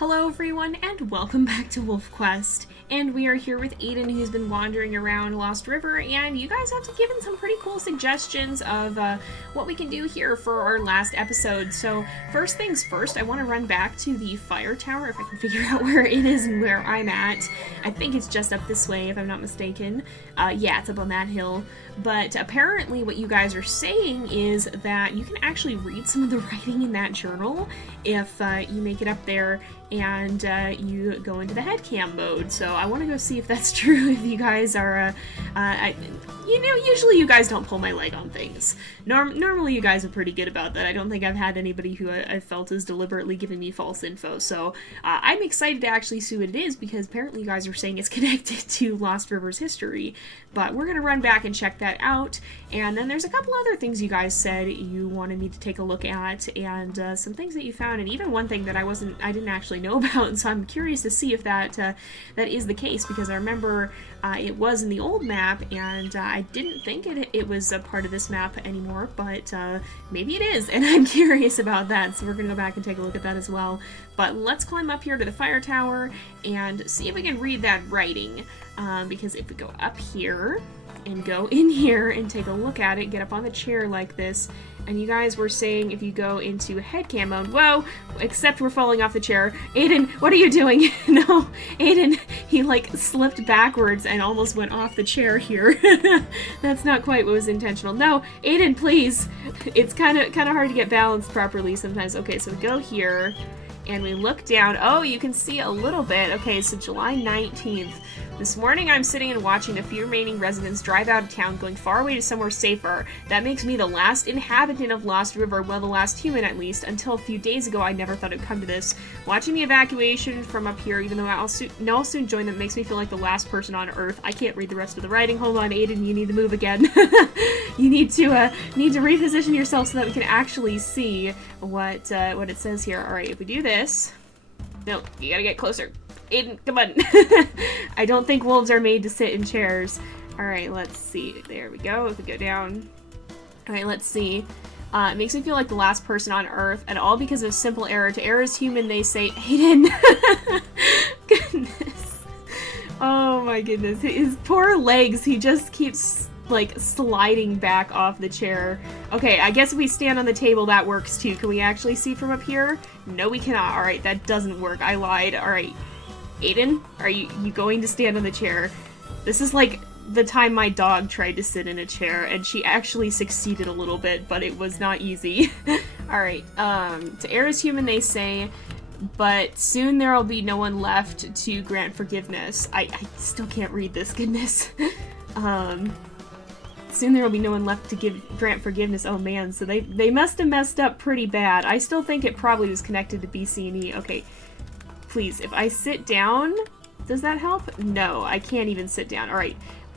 Hello everyone, and welcome back to WolfQuest. And we are here with Aden, who's been wandering around Lost River, and you guys have given some pretty cool suggestions of what we can do here for our last episode. So first things first, I want to run back to the fire tower, if I can figure out where it is and where I'm at. I think it's just up this way, if I'm not mistaken. Yeah, it's up on that hill. But apparently what you guys are saying is that you can actually read some of the writing in that journal if you make it up there and you go into the headcam mode. So I want to go see if that's true, if you guys are, usually you guys don't pull my leg on things. Normally you guys are pretty good about that. I don't think I've had anybody who I felt is deliberately giving me false info. So I'm excited to actually see what it is, because apparently you guys are saying it's connected to Lost River's history. But we're going to run back and check that out. And then there's a couple other things you guys said you wanted me to take a look at, and some things that you found, and even one thing that I didn't actually know about, and so I'm curious to see if that is the case, because I remember it was in the old map, and I didn't think it was a part of this map anymore, but maybe it is, and I'm curious about that, so we're going to go back and take a look at that as well. But let's climb up here to the fire tower and see if we can read that writing, because if we go up here and go in here and take a look at it, get up on the chair like this, and you guys were saying if you go into headcam mode, whoa, except we're falling off the chair. Aden, what are you doing? No, Aden, he like slipped backwards and almost went off the chair here. That's not quite what was intentional. No, Aden, please. It's kind of hard to get balanced properly sometimes. Okay, so we go here and we look down. Oh, you can see a little bit. Okay, so July 19th. This morning I'm sitting and watching a few remaining residents drive out of town, going far away to somewhere safer. That makes me the last inhabitant of Lost River, well, the last human at least. Until a few days ago, I never thought it'd come to this. Watching the evacuation from up here, even though I'll soon join them, makes me feel like the last person on Earth. I can't read the rest of the writing. Hold on, Aden, you need to move again. You need to reposition yourself so that we can actually see what it says here. All right, if we do this, no, you gotta get closer. Aden, come on. I don't think wolves are made to sit in chairs. Alright, let's see. There we go. If we go down. Alright, let's see. It makes me feel like the last person on Earth, and all because of a simple error. To err is human, they say. Aden! Goodness. Oh my goodness. His poor legs, he just keeps, like, sliding back off the chair. Okay, I guess if we stand on the table, that works too. Can we actually see from up here? No, we cannot. Alright, that doesn't work. I lied. Alright. Aden, are you going to stand on the chair? This is like the time my dog tried to sit in a chair, and she actually succeeded a little bit, but it was not easy. Alright, to err is human, they say, but soon there'll be no one left to grant forgiveness. I still can't read this, goodness. Soon there will be no one left to grant forgiveness. Oh man, so they must have messed up pretty bad. I still think it probably was connected to BC&E. Okay. Please, if I sit down, does that help? No, I can't even sit down. Alright,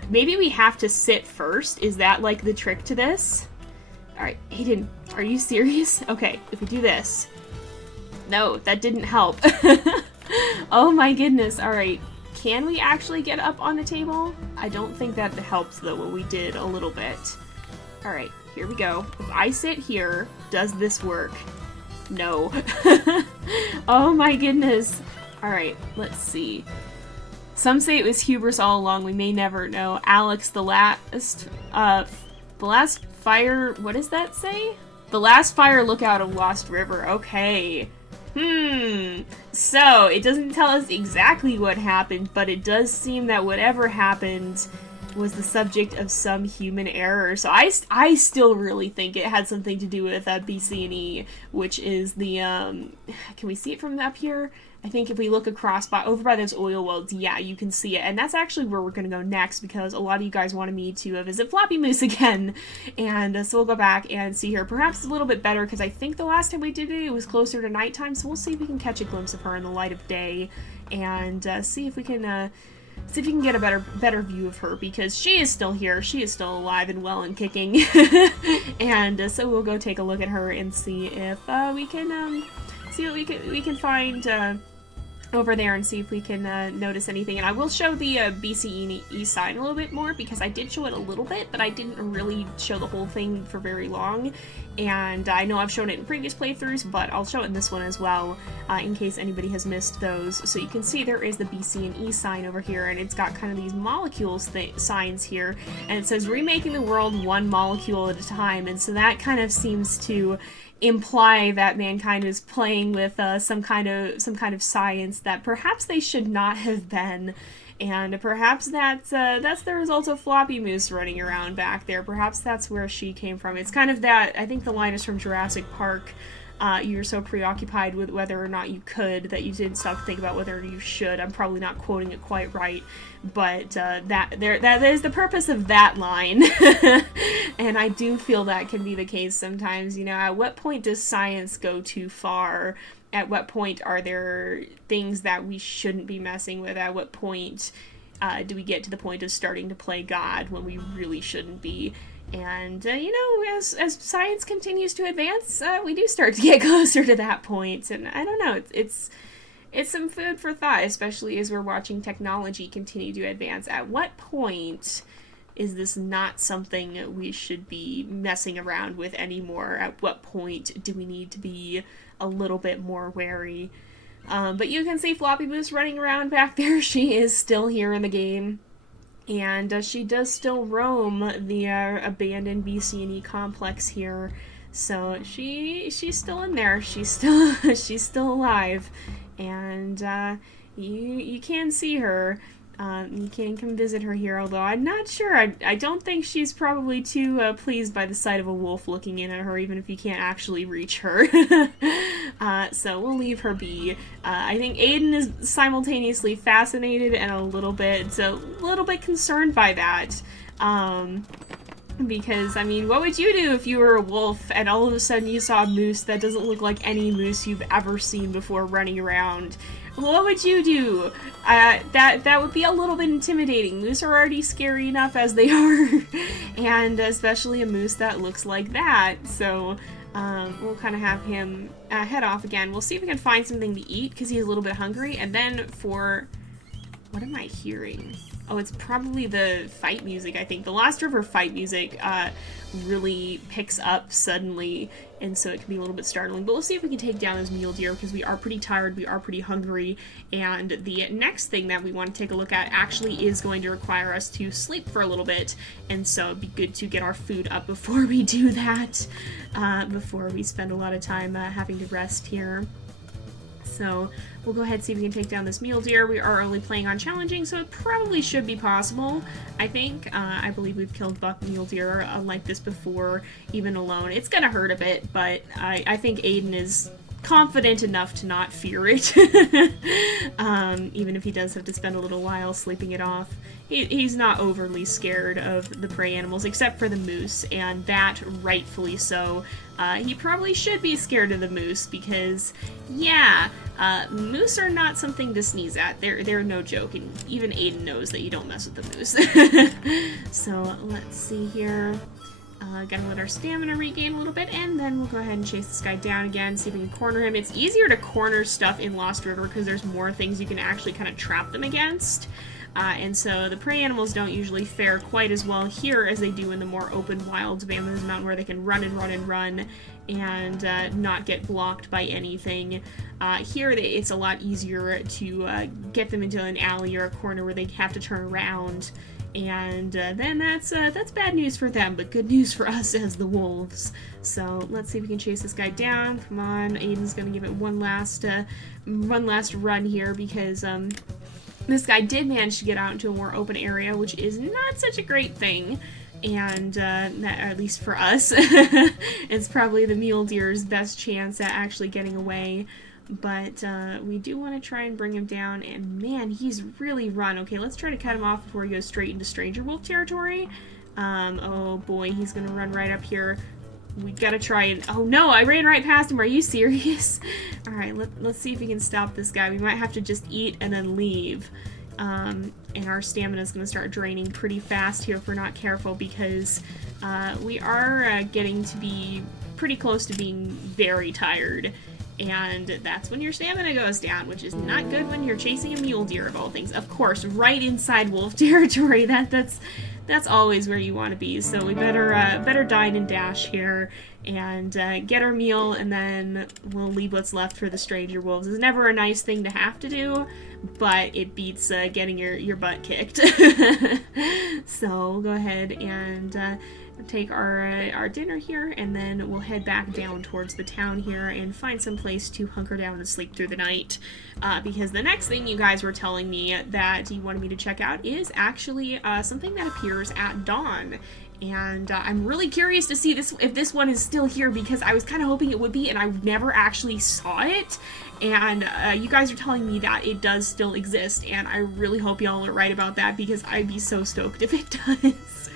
maybe we have to sit first. Is that like the trick to this? Alright, Aden, are you serious? Okay, if we do this. No, that didn't help. Oh my goodness, alright. Can we actually get up on the table? I don't think that helps though, what we did a little bit. Alright, here we go. If I sit here, does this work? No. Oh my goodness. Alright, let's see. Some say it was hubris all along. We may never know. Alex, the last fire... What does that say? The last fire lookout of Lost River. Okay. So, it doesn't tell us exactly what happened, but it does seem that whatever happened was the subject of some human error. So I still really think it had something to do with BC&E, which is the, can we see it from up here? I think if we look across over by those oil wells, yeah, you can see it. And that's actually where we're going to go next, because a lot of you guys wanted me to visit Floppy Moose again. And so we'll go back and see her. Perhaps it's a little bit better, because I think the last time we did it, it was closer to nighttime. So we'll see if we can catch a glimpse of her in the light of day, and see if we can get a better view of her, because she is still here. She is still alive and well and kicking. And so we'll go take a look at her and see if we can see what we can find over there and see if we can notice anything. And I will show the BCE sign a little bit more, because I did show it a little bit, but I didn't really show the whole thing for very long. And I know I've shown it in previous playthroughs, but I'll show it in this one as well, in case anybody has missed those. So you can see there is the BC&E sign over here, and it's got kind of these molecules signs here, and it says remaking the world one molecule at a time. And so that kind of seems to imply that mankind is playing with some kind of science that perhaps they should not have been, and perhaps that's the result of Floppy Moose running around back there. Perhaps that's where she came from. It's kind of that, I think the line is from Jurassic Park. You're so preoccupied with whether or not you could that you didn't stop to think about whether you should. I'm probably not quoting it quite right, but that is the purpose of that line. And I do feel that can be the case sometimes. You know, at what point does science go too far? At what point are there things that we shouldn't be messing with? At what point do we get to the point of starting to play God when we really shouldn't be? And, you know, as science continues to advance, we do start to get closer to that point. And I don't know, it's some food for thought, especially as we're watching technology continue to advance. At what point is this not something we should be messing around with anymore? At what point do we need to be a little bit more wary? But you can see Floppy Moose running around back there. She is still here in the game. And she does still roam the abandoned BC&E complex here, so she's still in there. She's still alive, and you can see her. You can come visit her here, although I'm not sure. I don't think she's probably too pleased by the sight of a wolf looking in at her, even if you can't actually reach her. So we'll leave her be. I think Aden is simultaneously fascinated and a little bit concerned by that. Because, I mean, what would you do if you were a wolf and all of a sudden you saw a moose that doesn't look like any moose you've ever seen before running around? What would you do? That would be a little bit intimidating. Moose are already scary enough as they are, and especially a moose that looks like that. So we'll kind of have him head off again. We'll see if we can find something to eat, because he's a little bit hungry. And then for... what am I hearing? Oh, it's probably the fight music, I think. The Lost River fight music really picks up suddenly, and so it can be a little bit startling. But we'll see if we can take down this mule deer, because we are pretty tired, we are pretty hungry, and the next thing that we want to take a look at actually is going to require us to sleep for a little bit, and so it'd be good to get our food up before we do that, before we spend a lot of time having to rest here. So we'll go ahead and see if we can take down this mule deer. We are only playing on challenging, so it probably should be possible, I think. I believe we've killed buck mule deer like this before, even alone. It's gonna hurt a bit, but I think Aden is confident enough to not fear it. Even if he does have to spend a little while sleeping it off. He's not overly scared of the prey animals, except for the moose, and that rightfully so. He probably should be scared of the moose, because, yeah, moose are not something to sneeze at. They're no joke, and even Aden knows that you don't mess with the moose. So, let's see here. Gotta let our stamina regain a little bit, and then we'll go ahead and chase this guy down again, see if we can corner him. It's easier to corner stuff in Lost River because there's more things you can actually kind of trap them against. And so the prey animals don't usually fare quite as well here as they do in the more open wilds of Amethyst Mountain, where they can run and run and run and not get blocked by anything. Here it's a lot easier to get them into an alley or a corner where they have to turn around, and then that's bad news for them, but good news for us as the wolves. So let's see if we can chase this guy down. Come on, Aden's gonna give it one last run here, because this guy did manage to get out into a more open area, which is not such a great thing. And that, at least for us, it's probably the mule deer's best chance at actually getting away. But we do want to try and bring him down, and man, he's really run. Okay, let's try to cut him off before he goes straight into stranger wolf territory. Oh boy, he's gonna run right up here. We gotta try and... oh no, I ran right past him. Are you serious? Alright, let's see if we can stop this guy. We might have to just eat and then leave. And our stamina is gonna start draining pretty fast here if we're not careful, because we are getting to be pretty close to being very tired. and that's when your stamina goes down, which is not good when you're chasing a mule deer of all things. Of course, right inside wolf territory. That's always where you want to be. So we better dine and dash here and get our meal, and then we'll leave what's left for the stranger wolves. It's never a nice thing to have to do, but it beats getting your butt kicked. So we'll go ahead and take our dinner here, and then we'll head back down towards the town here and find some place to hunker down and sleep through the night, because the next thing you guys were telling me that you wanted me to check out is actually something that appears at dawn. And I'm really curious to see if this one is still here, because I was kind of hoping it would be, and I never actually saw it. And you guys are telling me that it does still exist, and I really hope y'all are right about that, because I'd be so stoked if it does.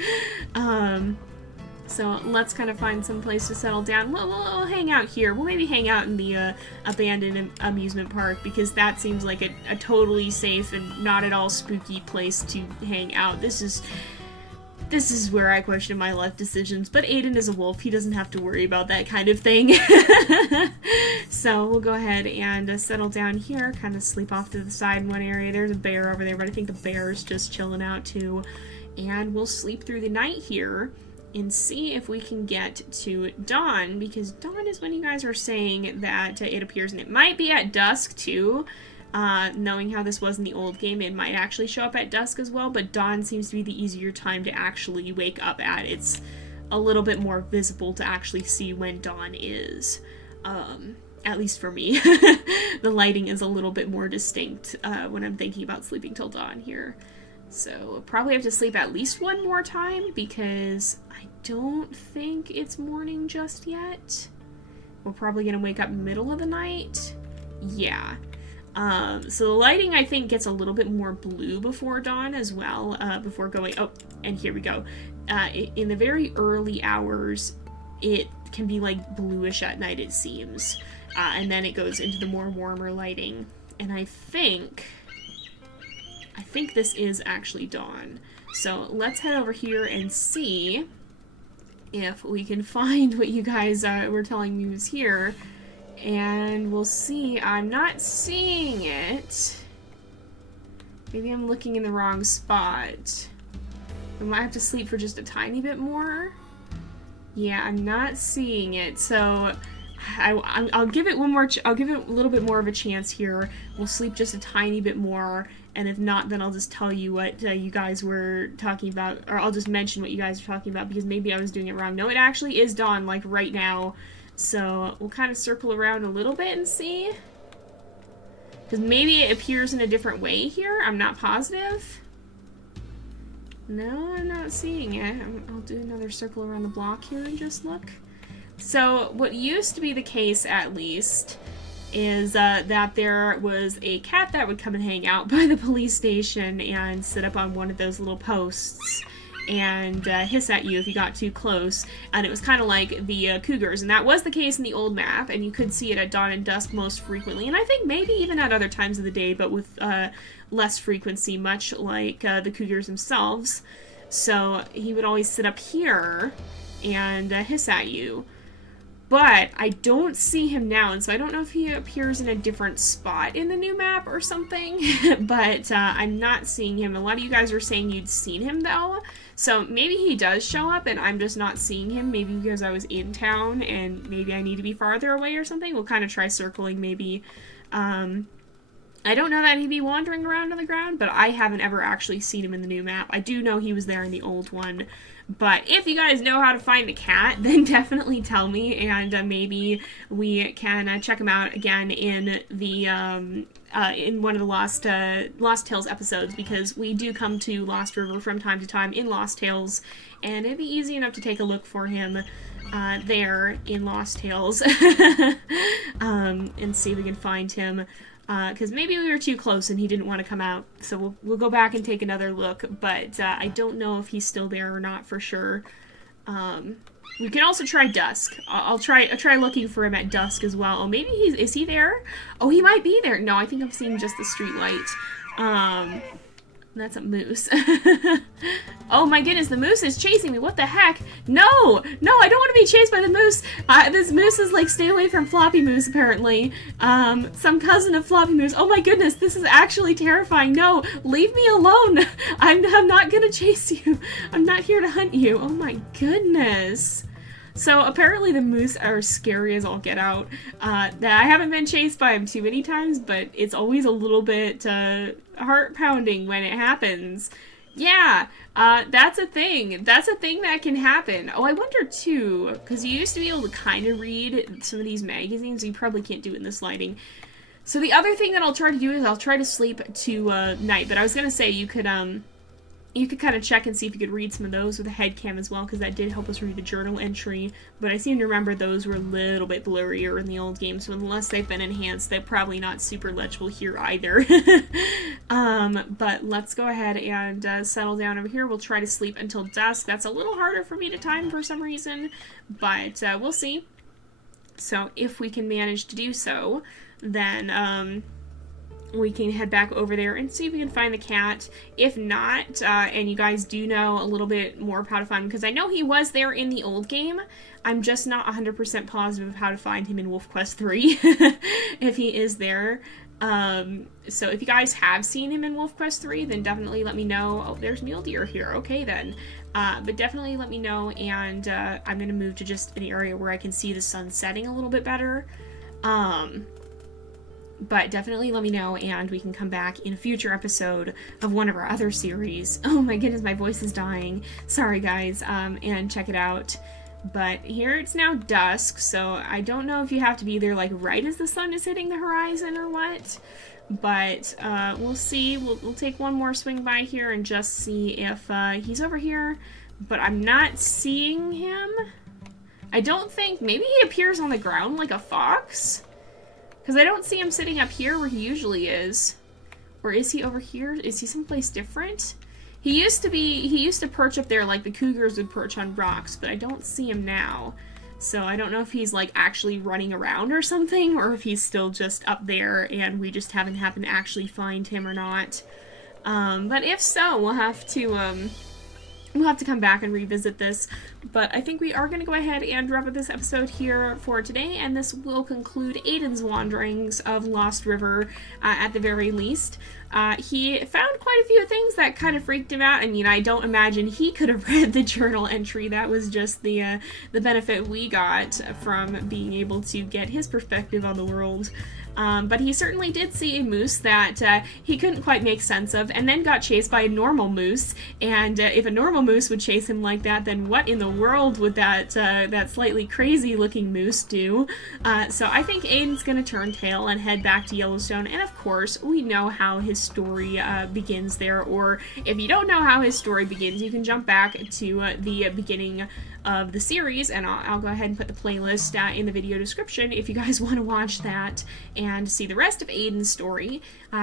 So let's kind of find some place to settle down. We'll hang out here. We'll maybe hang out in the abandoned amusement park, because that seems like a totally safe and not at all spooky place to hang out. This is where I question my life decisions, but Aden is a wolf. He doesn't have to worry about that kind of thing. So we'll go ahead and settle down here, kind of sleep off to the side in one area. There's a bear over there, but I think the bear's just chilling out too. And we'll sleep through the night here and see if we can get to dawn, because dawn is when you guys are saying that it appears, and it might be at dusk too. Knowing how this was in the old game, it might actually show up at dusk as well, but dawn seems to be the easier time to actually wake up at. It's a little bit more visible to actually see when dawn is, at least for me. The lighting is a little bit more distinct when I'm thinking about sleeping till dawn here. So I'll probably have to sleep at least one more time, because I don't think it's morning just yet. We're probably gonna wake up middle of the night. Yeah. So the lighting, I think, gets a little bit more blue before dawn as well, before going, oh, and here we go. In the very early hours, it can be like bluish at night, it seems. And then it goes into the more warmer lighting. And I think this is actually dawn. So let's head over here and see if we can find what you guys were telling me was here. And we'll see. I'm not seeing it. Maybe I'm looking in the wrong spot. We might have to sleep for just a tiny bit more. Yeah, I'm not seeing it. So I'll give it one more. I'll give it a little bit more of a chance here. We'll sleep just a tiny bit more, and if not, then I'll just tell you what you guys were talking about, or I'll just mention what you guys were talking about, because maybe I was doing it wrong. No, it actually is dawn, like right now. So we'll kind of circle around a little bit and see. Because maybe it appears in a different way here. I'm not positive. No, I'm not seeing it. I'll do another circle around the block here and just look. So what used to be the case, at least, is that there was a cat that would come and hang out by the police station and sit up on one of those little posts and hiss at you if you got too close, and it was kind of like the cougars, and that was the case in the old map, and you could see it at dawn and dusk most frequently, and I think maybe even at other times of the day, but with less frequency, much like the cougars themselves. So he would always sit up here and hiss at you. But I don't see him now, and so I don't know if he appears in a different spot in the new map or something, but I'm not seeing him. A lot of you guys are saying you'd seen him, though, so maybe he does show up and I'm just not seeing him, maybe because I was in town and maybe I need to be farther away or something. We'll kind of try circling, maybe. I don't know that he'd be wandering around on the ground, but I haven't ever actually seen him in the new map. I do know he was there in the old one. But if you guys know how to find the cat, then definitely tell me, and maybe we can check him out again in the in one of the Lost Tales episodes, because we do come to Lost River from time to time in Lost Tales, and it'd be easy enough to take a look for him there in Lost Tales and see if we can find him. Because maybe we were too close and he didn't want to come out, so we'll go back and take another look, but I don't know if he's still there or not for sure. We can also try dusk. I'll try looking for him at dusk as well. Oh, maybe is he there? Oh, he might be there. No, I think I'm seeing just the street light. That's a moose. Oh my goodness, the moose is chasing me. What the heck? No! No, I don't want to be chased by the moose. This moose is like, stay away from Floppy Moose, apparently. Some cousin of Floppy Moose. Oh my goodness, this is actually terrifying. No, leave me alone. I'm not gonna chase you. I'm not here to hunt you. Oh my goodness. So apparently the moose are scary as all get out. I haven't been chased by them too many times, but it's always a little bit heart-pounding when it happens. Yeah, that's a thing. That's a thing that can happen. Oh, I wonder too, because you used to be able to kind of read some of these magazines. You probably can't do it in this lighting. So the other thing that I'll try to do is I'll try to sleep to night. But I was gonna say you could kind of check and see if you could read some of those with a head cam as well, because that did help us read the journal entry, but I seem to remember those were a little bit blurrier in the old game, so unless they've been enhanced, they're probably not super legible here either. But let's go ahead and settle down over here. We'll try to sleep until dusk. That's a little harder for me to time for some reason, but we'll see. So if we can manage to do so, then we can head back over there and see if we can find the cat. If not, and you guys do know a little bit more of how to find him, because I know he was there in the old game. I'm just not 100% positive of how to find him in WolfQuest 3, if he is there. So if you guys have seen him in WolfQuest 3, then definitely let me know. Oh, there's mule deer here. Okay, then. But definitely let me know, and I'm going to move to just an area where I can see the sun setting a little bit better. But definitely let me know, and we can come back in a future episode of one of our other series. Oh my goodness, my voice is dying. Sorry, guys, and check it out. But here it's now dusk, so I don't know if you have to be there, like, right as the sun is hitting the horizon or what. But we'll see. We'll take one more swing by here and just see if he's over here. But I'm not seeing him. I don't think... Maybe he appears on the ground like a fox? Because I don't see him sitting up here where he usually is. Or is he over here? Is he someplace different? He used to perch up there like the cougars would perch on rocks, but I don't see him now. So I don't know if he's like actually running around or something, or if he's still just up there and we just haven't happened to actually find him or not. But if so, we'll have to come back and revisit this, but I think we are going to go ahead and wrap up this episode here for today, and this will conclude Aden's wanderings of Lost River at the very least. He found quite a few things that kind of freaked him out. I mean, I don't imagine he could have read the journal entry. That was just the benefit we got from being able to get his perspective on the world. But he certainly did see a moose that he couldn't quite make sense of, and then got chased by a normal moose. And if a normal moose would chase him like that, then what in the world would that slightly crazy-looking moose do? So I think Aden's gonna turn tail and head back to Yellowstone. And of course, we know how his story begins there. Or if you don't know how his story begins, you can jump back to the beginning of the series, and I'll go ahead and put the playlist in the video description if you guys want to watch that and see the rest of Aden's story.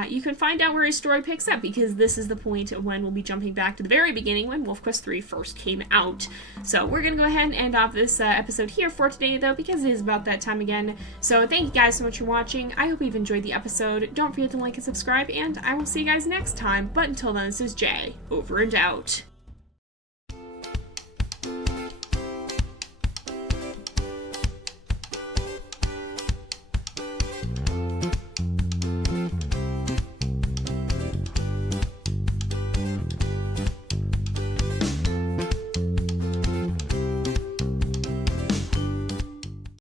You can find out where his story picks up, because this is the point when we'll be jumping back to the very beginning when WolfQuest 3 first came out. So we're going to go ahead and end off this episode here for today, though, because it is about that time again. So thank you guys so much for watching. I hope you've enjoyed the episode. Don't forget to like and subscribe, and I will see you guys next time. But until then, this is Jay, over and out.